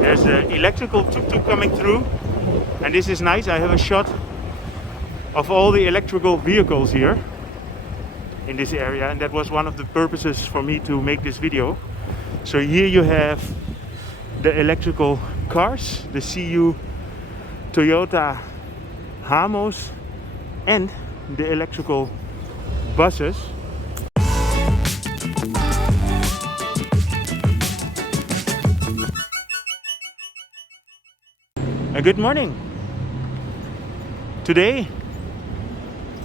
There's an electrical tuk-tuk coming through, and this is nice. I have a shot of all the electrical vehicles here in this area, and that was one of the purposes for me to make this video. So here you have the electrical cars, the CU Toyota Hamos, and the electrical buses. Good morning. Today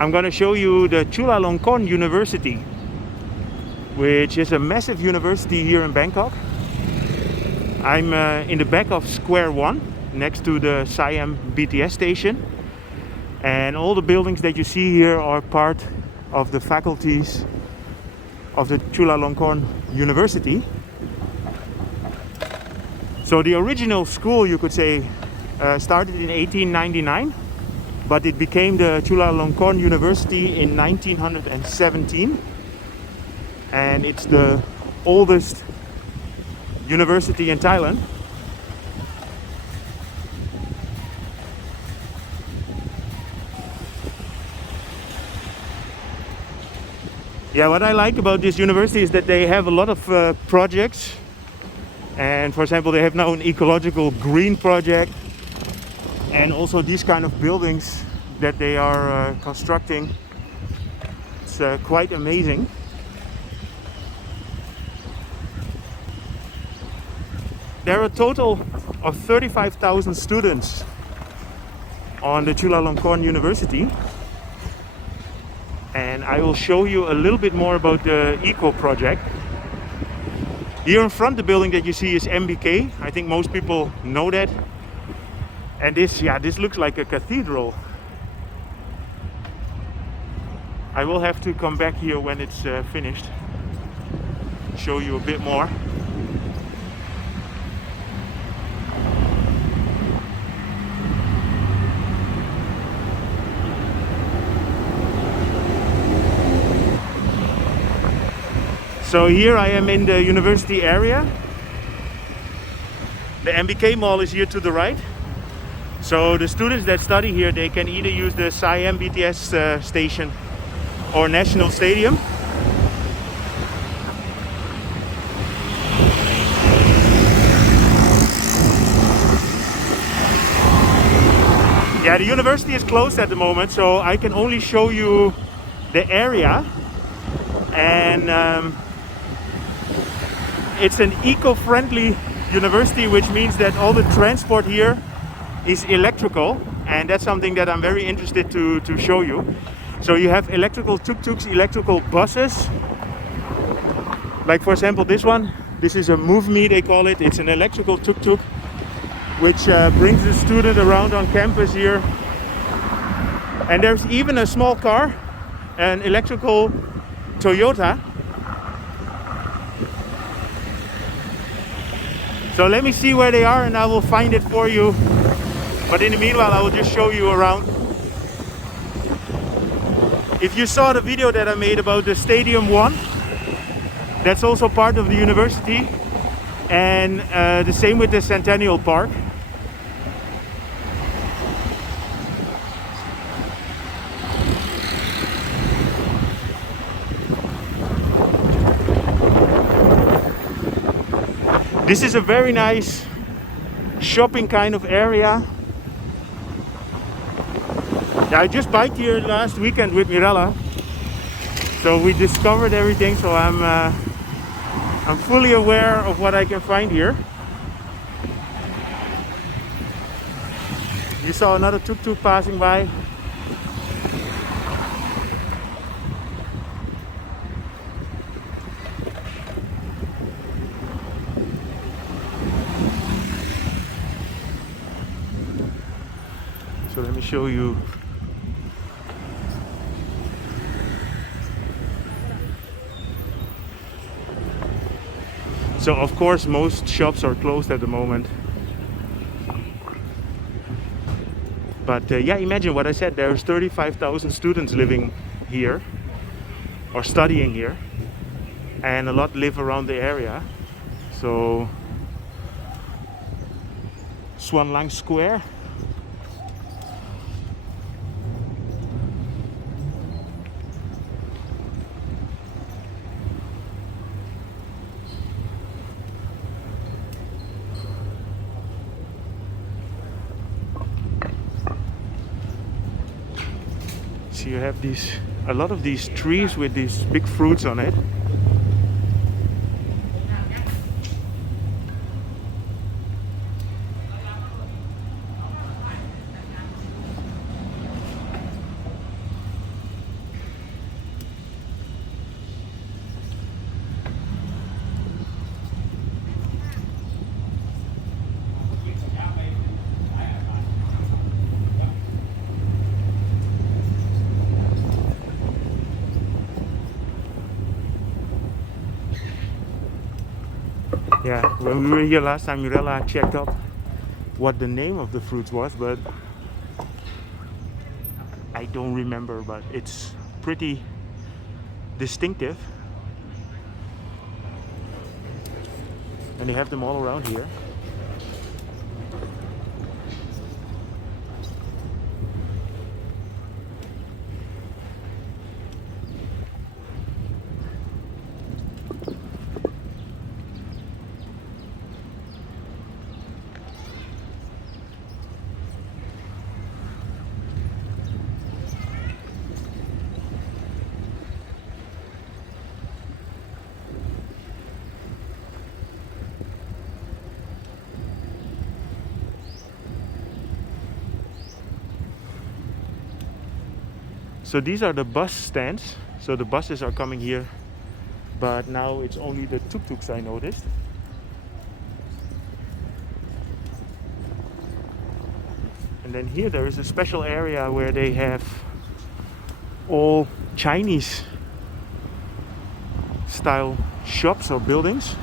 I'm going to show you the Chulalongkorn University, which is a massive university here in Bangkok. I'm in the back of Square 1, next to the Siam BTS station, and all the buildings that you see here are part of the faculties of the Chulalongkorn University. So the original school, you could say, started in 1899, but it became the Chulalongkorn University in 1917, and it's the oldest university in Thailand. Yeah, what I like about this university is that they have a lot of projects, and for example they have now an ecological green project, and also these kind of buildings that they are constructing. It's quite amazing. There are a total of 35,000 students on the Chulalongkorn University, and I will show you a little bit more about the eco project. Here in front, the building that you see is MBK. I think most people know that. And this looks like a cathedral. I will have to come back here when it's finished, show you a bit more. So here I am in the university area. The MBK Mall is here to the right. So the students that study here, they can either use the Siam BTS station or National Stadium. Yeah, the university is closed at the moment, so I can only show you the area. And it's an eco-friendly university, which means that all the transport here is electrical, and that's something that I'm very interested to show you. So you have electrical tuk-tuks, electrical buses. Like for example this one. This is a Move Me, they call it. It's an electrical tuk-tuk which brings the student around on campus here. And there's even a small car, an electrical Toyota. So let me see where they are and I will find it for you. But in the meanwhile, I will just show you around. If you saw the video that I made about the Stadium 1, that's also part of the university. And the same with the Centennial Park. This is a very nice shopping kind of area. Yeah, I just biked here last weekend with Mirella, so we discovered everything. So I'm fully aware of what I can find here. You saw another tuk-tuk passing by. So let me show you. So of course most shops are closed at the moment. But yeah, imagine what I said, there's 35,000 students living here or studying here, and a lot live around the area. So Suanluang Square. So you have a lot of these trees with these big fruits on it. Yeah, when we were here last time, Mirella checked up what the name of the fruits was, but I don't remember, but it's pretty distinctive. And they have them all around here. So these are the bus stands. So the buses are coming here, but now it's only the tuk-tuks I noticed. And then here there is a special area where they have all Chinese style shops or buildings.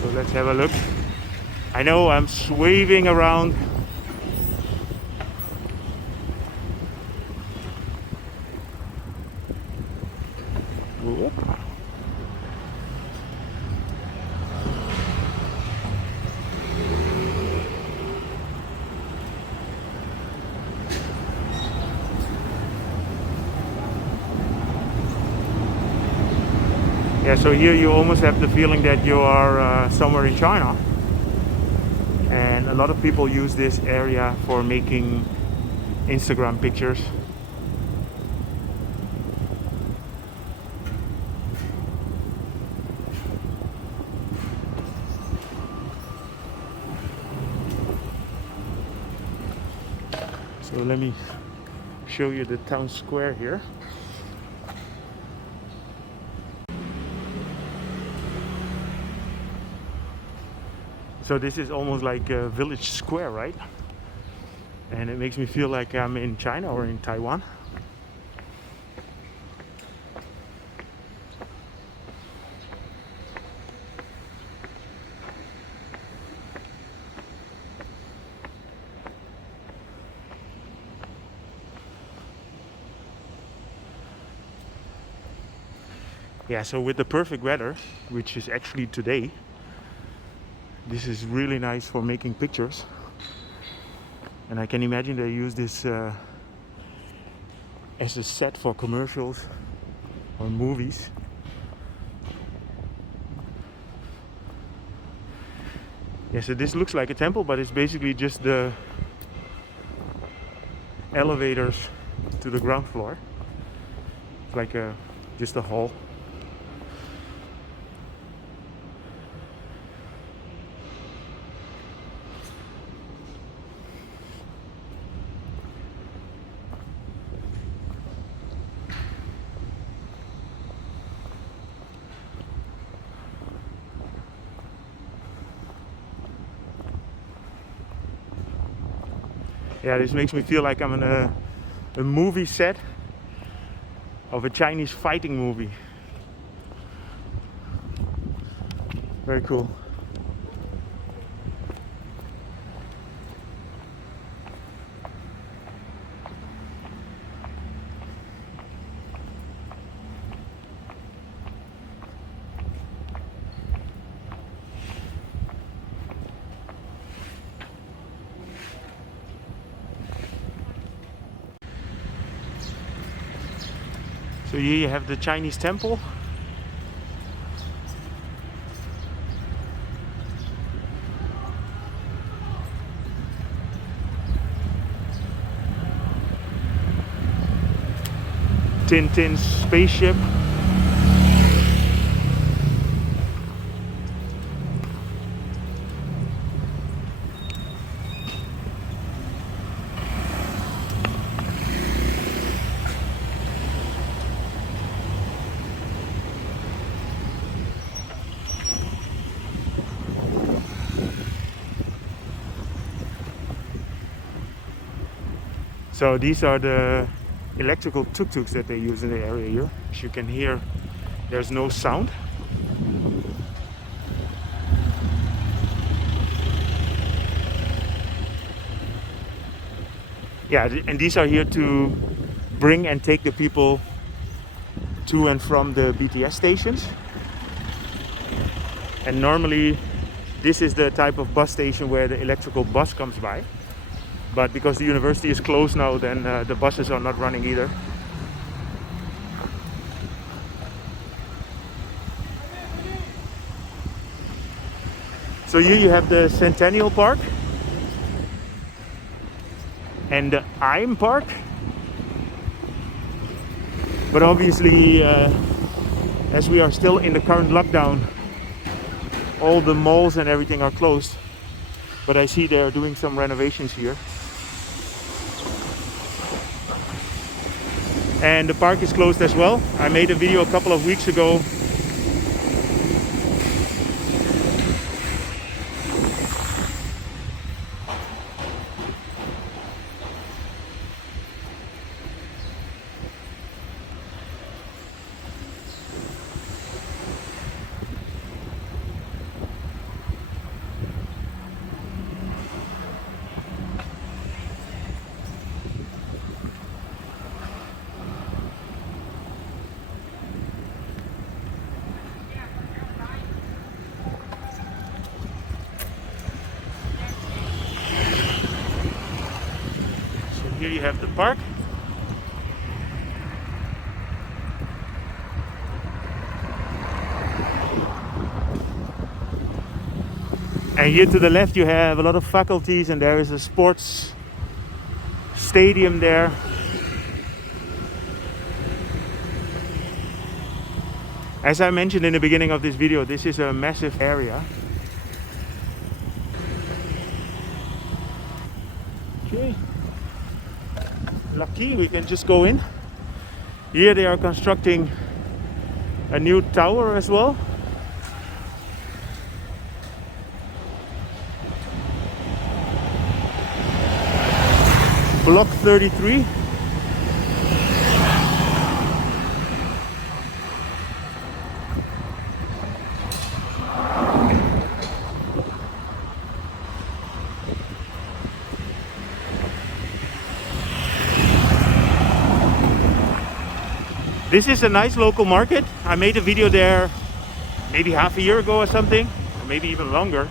So let's have a look. I know I'm swerving around. Whoop. Yeah, so here you almost have the feeling that you are somewhere in China. And a lot of people use this area for making Instagram pictures. So let me show you the town square here. So this is almost like a village square, right? And it makes me feel like I'm in China or in Taiwan. Yeah, so with the perfect weather, which is actually today, this is really nice for making pictures. And I can imagine they use this as a set for commercials or movies. Yeah, so this looks like a temple, but it's basically just the elevators to the ground floor. It's like just a hall. Yeah, this makes me feel like I'm in a movie set of a Chinese fighting movie. Very cool. So here you have the Chinese temple. Tintin's spaceship. So these are the electrical tuk-tuks that they use in the area here. As you can hear, there's no sound. Yeah, and these are here to bring and take the people to and from the BTS stations. And normally this is the type of bus station where the electrical bus comes by. But because the university is closed now, then the buses are not running either. So here you have the Centennial Park and the IM Park. But obviously, as we are still in the current lockdown, all the malls and everything are closed. But I see they're doing some renovations here. And the park is closed as well. I made a video a couple of weeks ago. Here you have the park. And here to the left you have a lot of faculties, and there is a sports stadium there. As I mentioned in the beginning of this video, this is a massive area. Okay. Lucky we can just go in. Here they are constructing a new tower as well. Block 33. This is a nice local market. I made a video there maybe half a year ago or something, or maybe even longer.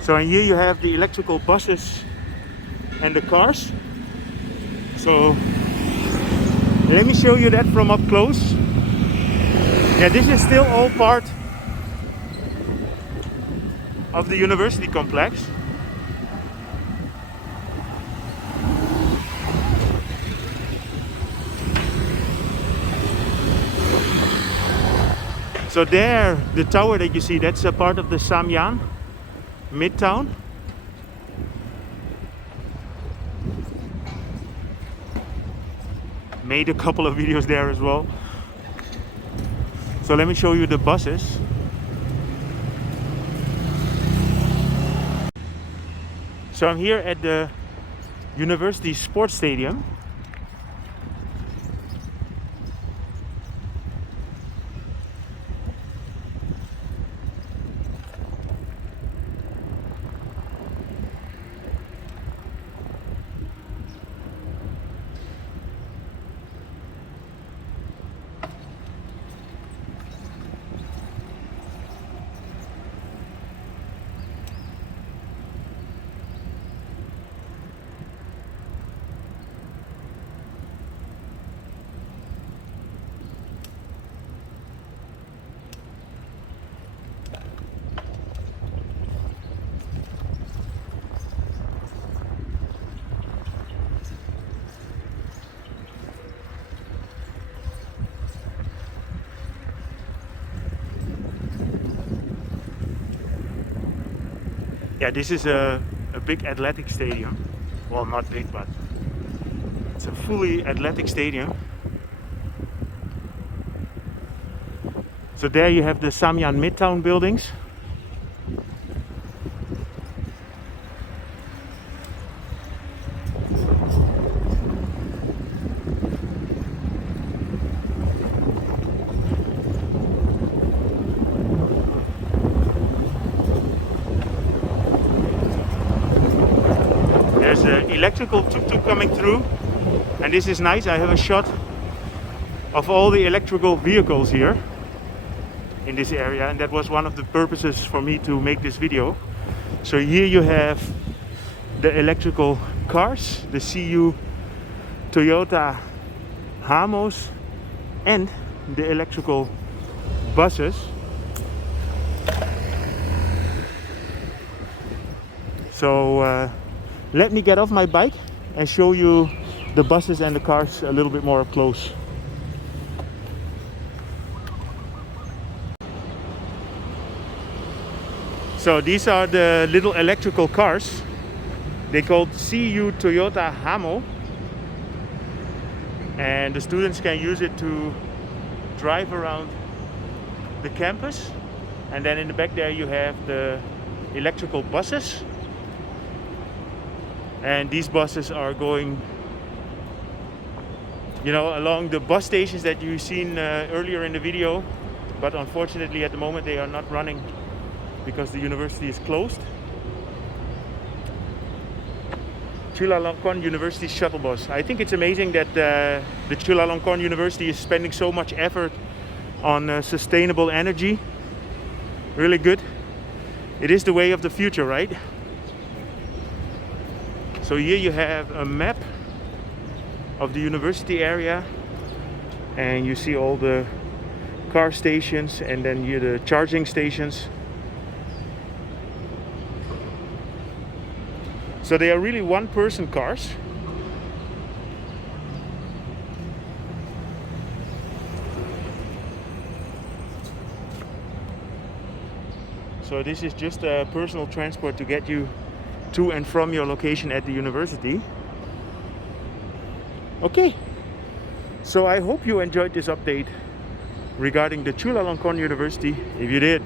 So and here you have the electrical buses and the cars. So let me show you that from up close. Yeah, this is still all part of the university complex. So there, the tower that you see, that's a part of the Samyan Midtown. Made a couple of videos there as well. So let me show you the buses. So I'm here at the University Sports Stadium. Yeah, this is a big athletic stadium. Well, not big, but it's a fully athletic stadium. So there you have the Samyan Midtown buildings. There's an electrical tuk-tuk coming through, and this is nice. I have a shot of all the electrical vehicles here in this area, and that was one of the purposes for me to make this video. So here you have the electrical cars, the CU Toyota Hamos, and the electrical buses. So let me get off my bike and show you the buses and the cars a little bit more up close. So these are the little electrical cars. They called CU Toyota Hamo, and the students can use it to drive around the campus. And then in the back there you have the electrical buses, and these buses are going, you know, along the bus stations that you've seen earlier in the video, but unfortunately at the moment they are not running because the university is closed. Chulalongkorn University shuttle bus. I think it's amazing that the Chulalongkorn University is spending so much effort on sustainable energy. Really good. It is the way of the future, right? So here you have a map of the university area, and you see all the car stations and then here the charging stations. So they are really one-person cars. So this is just a personal transport to get you to and from your location at the university. Okay, so I hope you enjoyed this update regarding the Chulalongkorn University. If you did,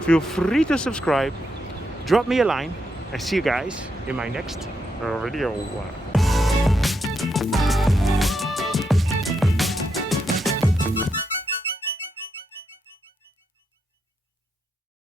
feel free to subscribe, drop me a line, and see you guys in my next video.